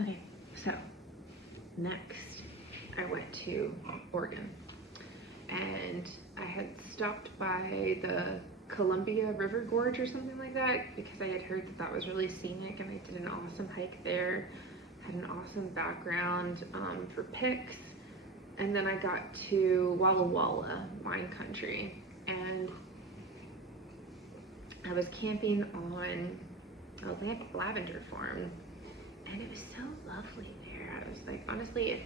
Okay, so next I went to Oregon, and I had stopped by the Columbia River Gorge or something like that because I had heard that that was really scenic, and I did an awesome hike there, had an awesome background for pics. And then I got to Walla wine country, and I was camping on a lavender farm, and it was so lovely there. I was like, honestly, if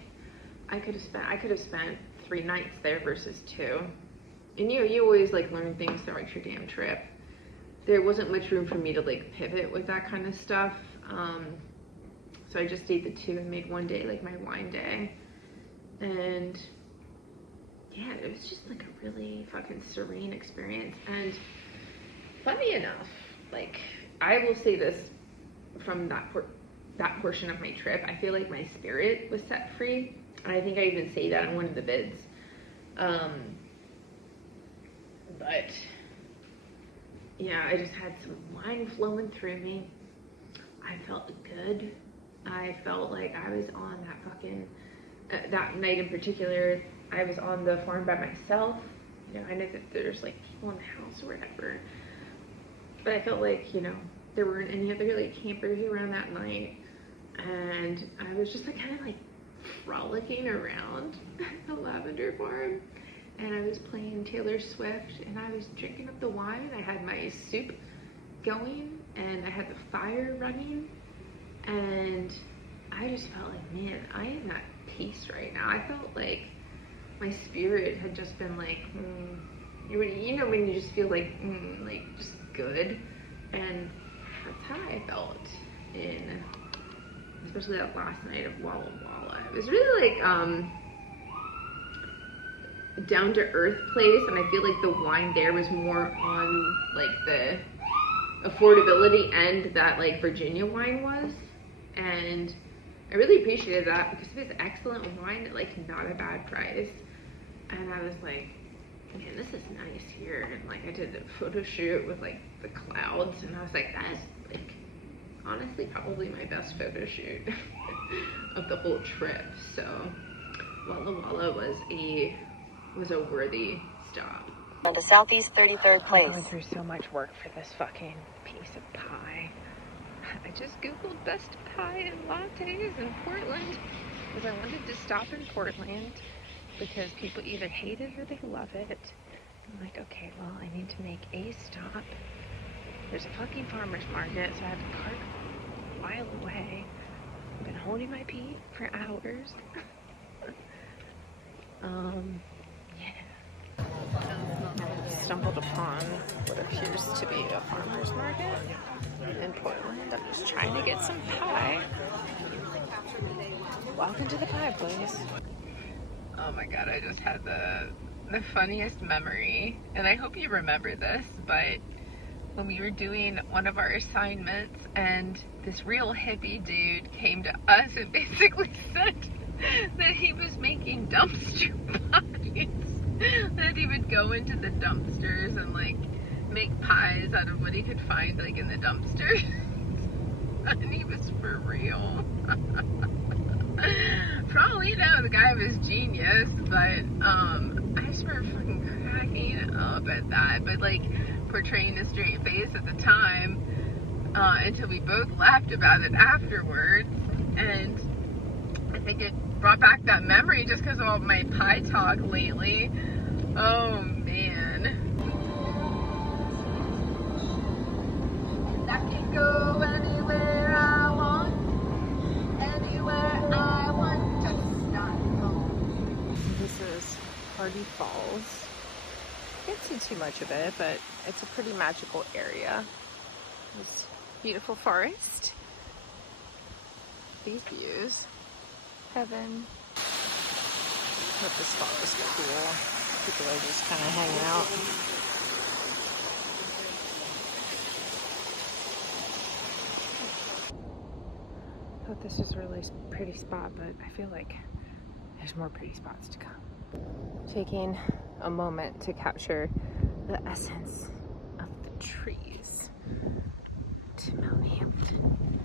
I could have spent 3 nights there versus 2. And you always like learn things throughout your damn trip. There wasn't much room for me to like pivot with that kind of stuff. So I just stayed the 2 and made one day like my wine day. And yeah, it was just like a really fucking serene experience. And funny enough, like, I will say this from that portion of my trip, I feel like my spirit was set free. And I think I even say that in one of the vids. But yeah, I just had some wine flowing through me. I felt good. I felt like I was on that fucking, that night in particular, I was on the farm by myself. You know, I know that there's like people in the house or whatever, but I felt like, you know, there weren't any other like campers around that night, and I was just like kind of like frolicking around the lavender farm, and I was playing Taylor Swift, and I was drinking up the wine. I had my soup going, and I had the fire running, and I just felt like, man, I am at peace right now. I felt like my spirit had just been like, you know, when you just feel like just good, and that's how I felt in, especially that last night of Walla. It was really like down to earth place, and I feel like the wine there was more on like the affordability end that like Virginia wine was, and I really appreciated that because it was excellent wine at like not a bad price. And I was like, man, this is nice here. And like I did a photo shoot with like the clouds, and I was like, that is like honestly probably my best photo shoot of the whole trip. So Walla was a worthy stop. On to Southeast 33rd Place. I'm going through so much work for this fucking piece of pie. I just googled best pie and lattes in Portland because I wanted to stop in Portland because people either hate it or they love it. I'm like, okay, well, I need to make a stop. There's a fucking farmer's market, so I have to park a while away. I've been holding my pee for hours. Stumbled upon what appears to be a farmer's market in Portland. I'm just trying to get some pie. Welcome to the pie place. Oh my god, I just had the funniest memory, and I hope you remember this, but when we were doing one of our assignments and this real hippie dude came to us and basically said that he was making dumpster pies. That he would go into the dumpsters and like make pies out of what he could find like in the dumpsters. And he was for real. For all you know, the guy was genius, but I just remember fucking cracking up at that. But like portraying a straight face at the time, until we both laughed about it afterwards. And I think it brought back that memory just because of all my pie talk lately. Oh man. I can go anywhere I want, anywhere I want, just not home. This is Hardy Falls. Can't see too much of it, but it's a pretty magical area. This beautiful forest. These views. Heaven. I hope this spot was cool. People are just kind of hanging out. I thought this was a really pretty spot, but I feel like there's more pretty spots to come. Taking a moment to capture the essence of the trees to Mount Hampton.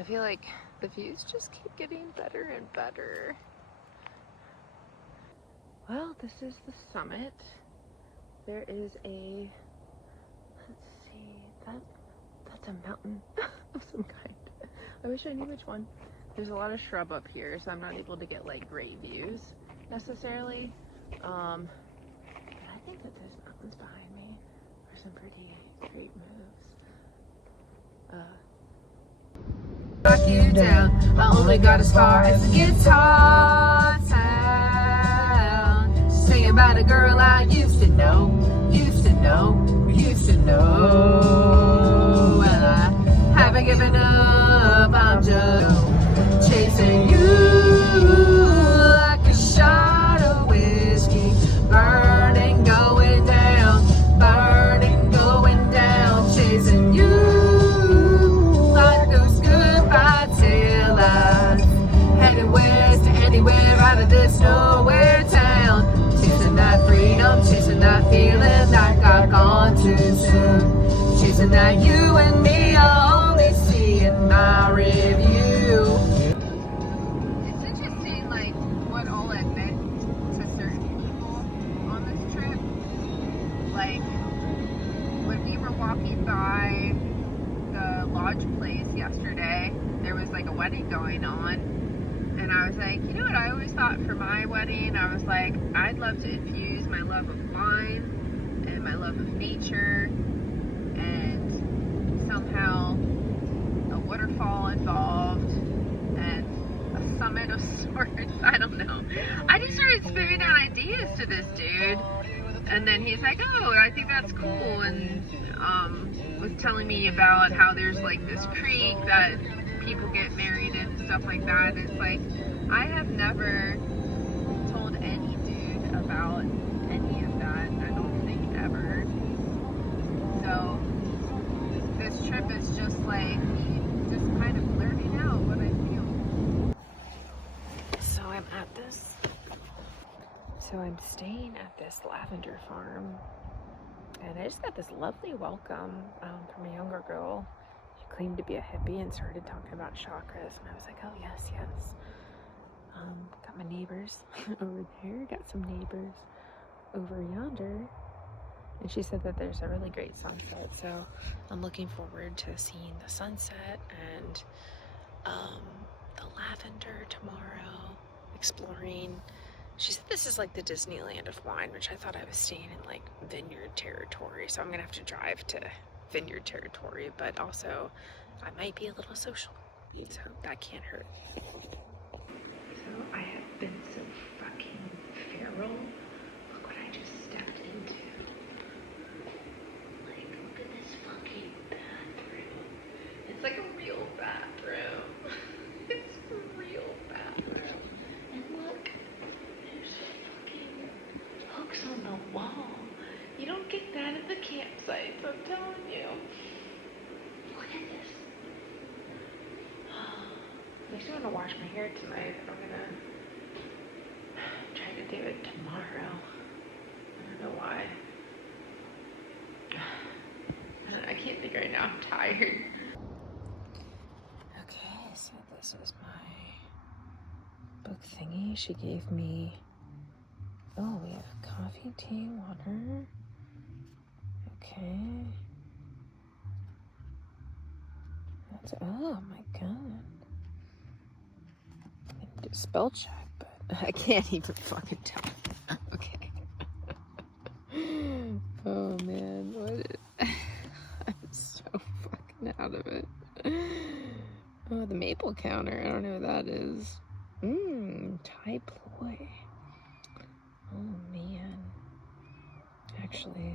I feel like the views just keep getting better and better. Well, this is the summit. There is a, let's see, that's a mountain of some kind. I wish I knew which one. There's a lot of shrub up here, so I'm not able to get like great views necessarily. But I think that there's mountains behind me for some pretty great moves. Knock you down. I only got as far as the guitar sound. Singing about a girl I used to know, used to know, used to know. Well, I haven't given up. I'm just chasing you like a shot of whiskey, burning, going down, burning, going down, chasing you like those goodbye taillights, heading west to anywhere out of this nowhere town, chasing that freedom, chasing that feeling like I've gone too soon, chasing that you and me I only see in my review. It's interesting, like, what all it meant to certain people on this trip. Like, when we were walking by the lodge place yesterday, there was like a wedding going on, and I was like, you know what I always thought for my wedding? I was like, I'd love to infuse my love of wine and my love of nature and somehow a waterfall involved and a summit of sorts. I don't know. I just started spitting out ideas to this dude, and then he's like, oh, I think that's cool, and was telling me about how there's like this creek that people get married in and stuff like that. It's like, I have never told any dude about any of that, I don't think, ever. So this trip is just like just kind of blurting out what I feel. So I'm staying at this lavender farm, and I just got this lovely welcome from a younger girl. She claimed to be a hippie and started talking about chakras, and I was like, oh yes, yes. Got my neighbors over there, got some neighbors over yonder, and she said that there's a really great sunset, so I'm looking forward to seeing the sunset and the lavender tomorrow, exploring. She said this is like the Disneyland of wine, which I thought I was staying in like vineyard territory, so I'm gonna have to drive to vineyard territory, but also I might be a little social, so that can't hurt. So I have been so fucking feral. Look what I just stepped into. Like, look at this fucking bathroom. It's like a real bathroom. It's a real bathroom. And look, there's fucking hooks on the wall. You don't get that at the campsites, I'm telling you. Look at this. At least I'm gonna wash my hair tonight. I'm gonna try to do it tomorrow. I don't know why. I can't think right now. I'm tired. Okay, so this is my book thingy. She gave me, oh, we have coffee, tea, water. Okay. That's, oh my god. I can do spell check, but I can't even fucking tell. Okay. Oh man, what? I'm so fucking out of it. Oh, the maple counter. I don't know what that is. Thai ploy. Oh man. Actually,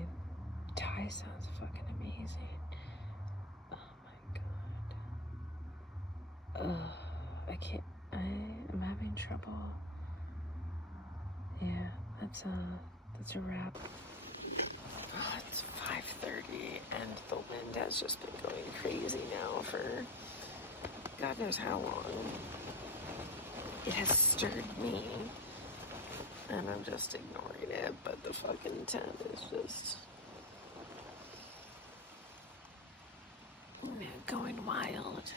Thai sounds fucking amazing. Oh my god. I can't. I'm having trouble. Yeah, that's a wrap. Oh, it's 5:30 and the wind has just been going crazy now for God knows how long. It has stirred me and I'm just ignoring it, but the fucking tent is just going wild.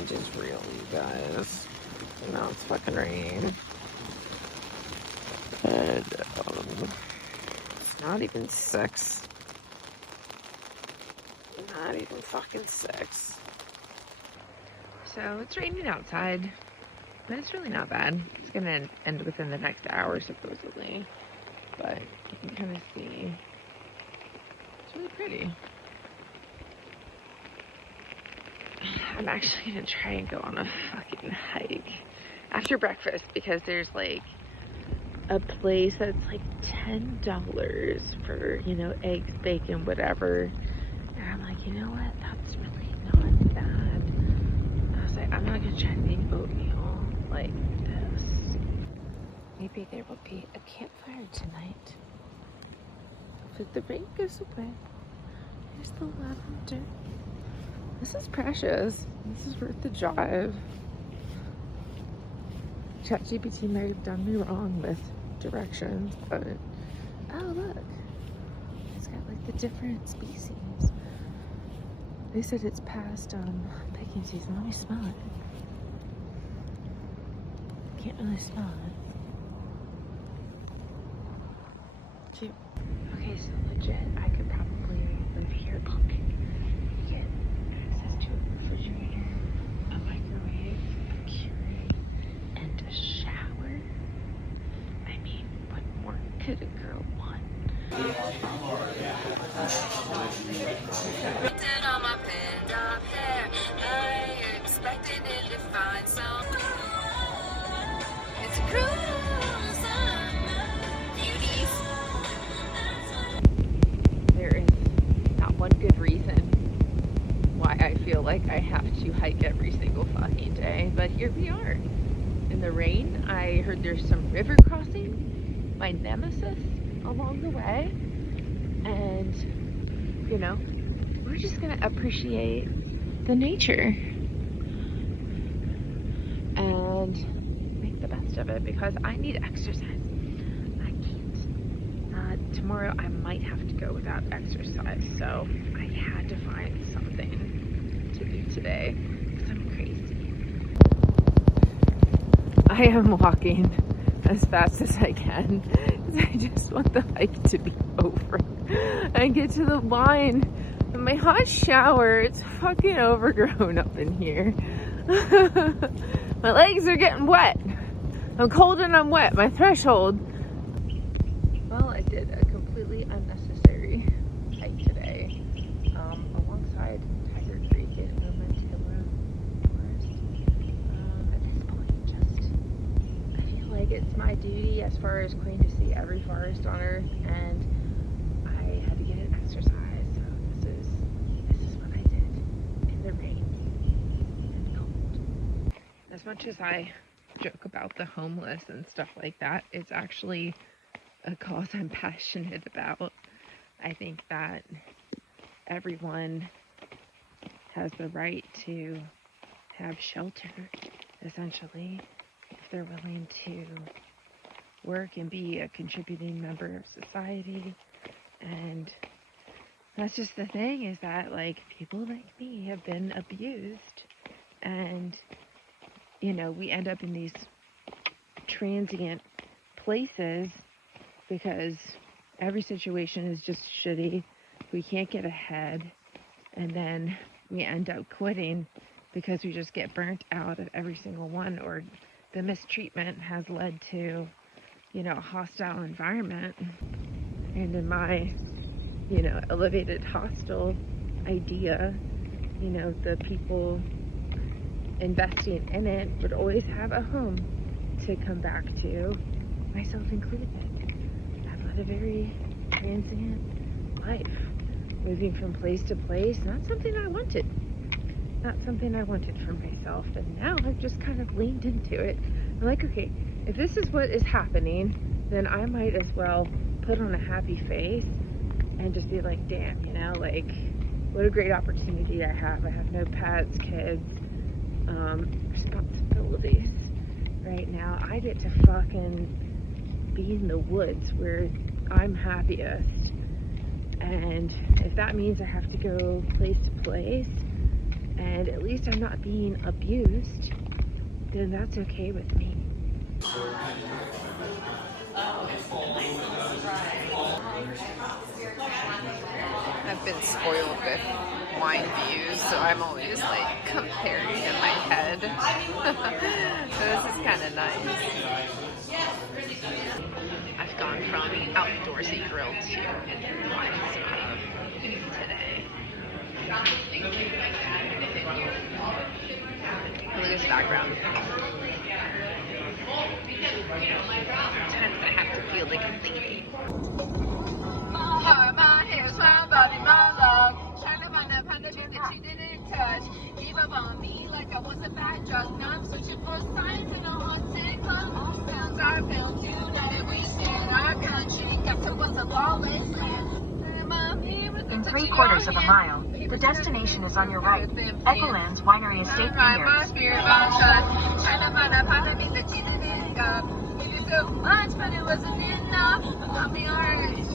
wind is real, you guys. And now it's fucking raining. And it's not even 6. Not even fucking 6. So it's raining outside, but it's really not bad. It's gonna end within the next hour, supposedly. But you can kind of see it's really pretty. I'm actually gonna try and go on a fucking hike after breakfast because there's like a place that's like $10 for, you know, eggs, bacon, whatever. And I'm like, you know what? That's really not bad. I was like, I'm not gonna try to eat oatmeal like this. Maybe there will be a campfire tonight. If the rain goes away, there's the lavender. This is precious. This is worth the drive. ChatGPT may have done me wrong with directions, but oh look, it's got like the different species. They said it's past picking season. Let me smell it. Can't really smell it. Cute. Okay, so legit, I could probably live here all day. Get access to a refrigerator, a microwave, a Keurig, and a shower. I mean, what more could a girl want? It's a cruel summer, beauties. There is not one good reason why I feel like I have to hike every single fucking day, but here we are. In the rain, I heard there's some river crossing, my nemesis along the way, and you know, we're just gonna appreciate the nature and make the best of it because I need exercise. I can't. Tomorrow I might have to go without exercise, so I had to find something to do today because I'm crazy. I am walking as fast as I can because I just want the hike to be over and get to the line. And my hot shower, it's fucking overgrown up in here. My legs are getting wet. I'm cold and I'm wet. My threshold. Well, I did a completely unnecessary hike today alongside Tiger Creek in Umatilla Forest. At this point, I feel like it's my duty as far as queen to see every forest on earth, and I had to get an exercise. So this is what I did in the rain and cold. As much as I joke about the homeless and stuff like that, it's actually a cause I'm passionate about. I think that everyone has the right to have shelter, essentially, if they're willing to work and be a contributing member of society. And that's just the thing, is that like people like me have been abused, and you know, we end up in these transient places because every situation is just shitty. We can't get ahead, and then we end up quitting because we just get burnt out of every single one, or the mistreatment has led to, you know, a hostile environment. And in my, you know, elevated hostile idea, you know, the people investing in it would always have a home to come back to, myself included. I've led a very transient life, moving from place to place. Not something I wanted. Not something I wanted for myself. And now I've just kind of leaned into it. I'm like, okay, if this is what is happening, then I might as well put on a happy face and just be like, damn, you know, like, what a great opportunity I have. I have no pets, kids, responsibilities right now. I get to fucking be in the woods where I'm happiest. And if that means I have to go place to place and at least I'm not being abused, then that's okay with me. I've been spoiled with wine views, so I'm always like comparing in my head. So this is kind of nice. I've gone from outdoorsy grill to wine today. Look at this background. Sometimes I have to feel like a lady. My heart, my hair's my body, my love. Trying to find a punishment that you didn't touch. Gave up on me like I was a bad drug. Now I'm searching for signs in a haunted club. All sounds are built tonight. We stand our country. Got to what's a lawless land. In 3/4 of a mile, the destination is on your right. Echolands Winery Estate My Vineyards. spirit bound shut. Trying to find a punishment that you didn't got. Maybe so much, but it wasn't enough. I'm the artist.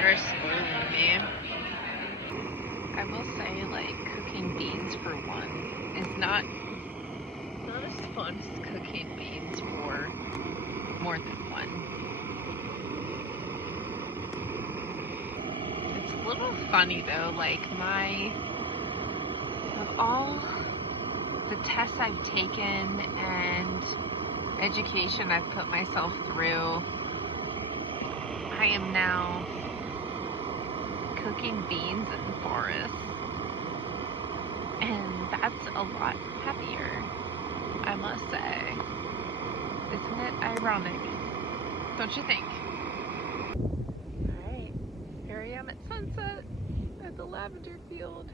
They're spoiling me. I will say, like, cooking beans for one is not as fun as cooking beans for more than one. It's a little funny though, like of all the tests I've taken and education I've put myself through, I am now cooking beans in forests, and that's a lot happier, I must say. Isn't it ironic? Don't you think? Alright, here I am at sunset at the lavender field.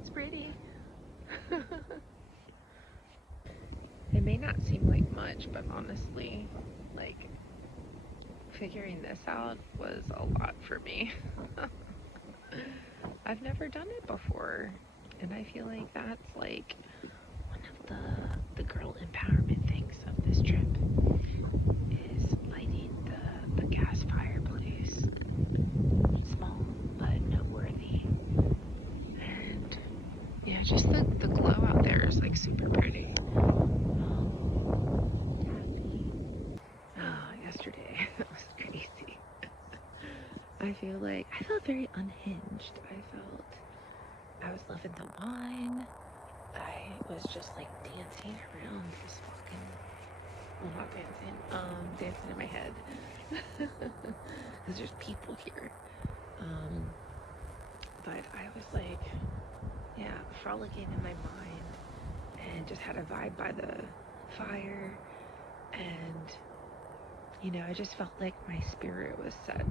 It's pretty. It may not seem like much, but honestly, like, figuring this out was a lot for me. I've never done it before, and I feel like that's like one of the girl empowerment things of this trip is lighting the gas fireplace. Small but noteworthy, and yeah, just the glow out there is like super pretty. Yesterday it was crazy. I felt very unhinged. I was loving the wine. I was just like dancing around this fucking, well, not dancing, dancing in my head. Because there's people here. But I was like, yeah, frolicking in my mind and just had a vibe by the fire, and you know, I just felt like my spirit was set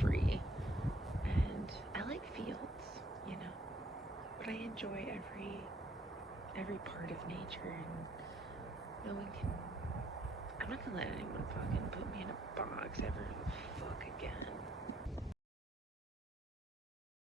free. And I like fields, you know, but I enjoy every part of nature, and no one I'm not gonna let anyone fucking put me in a box ever the fuck again.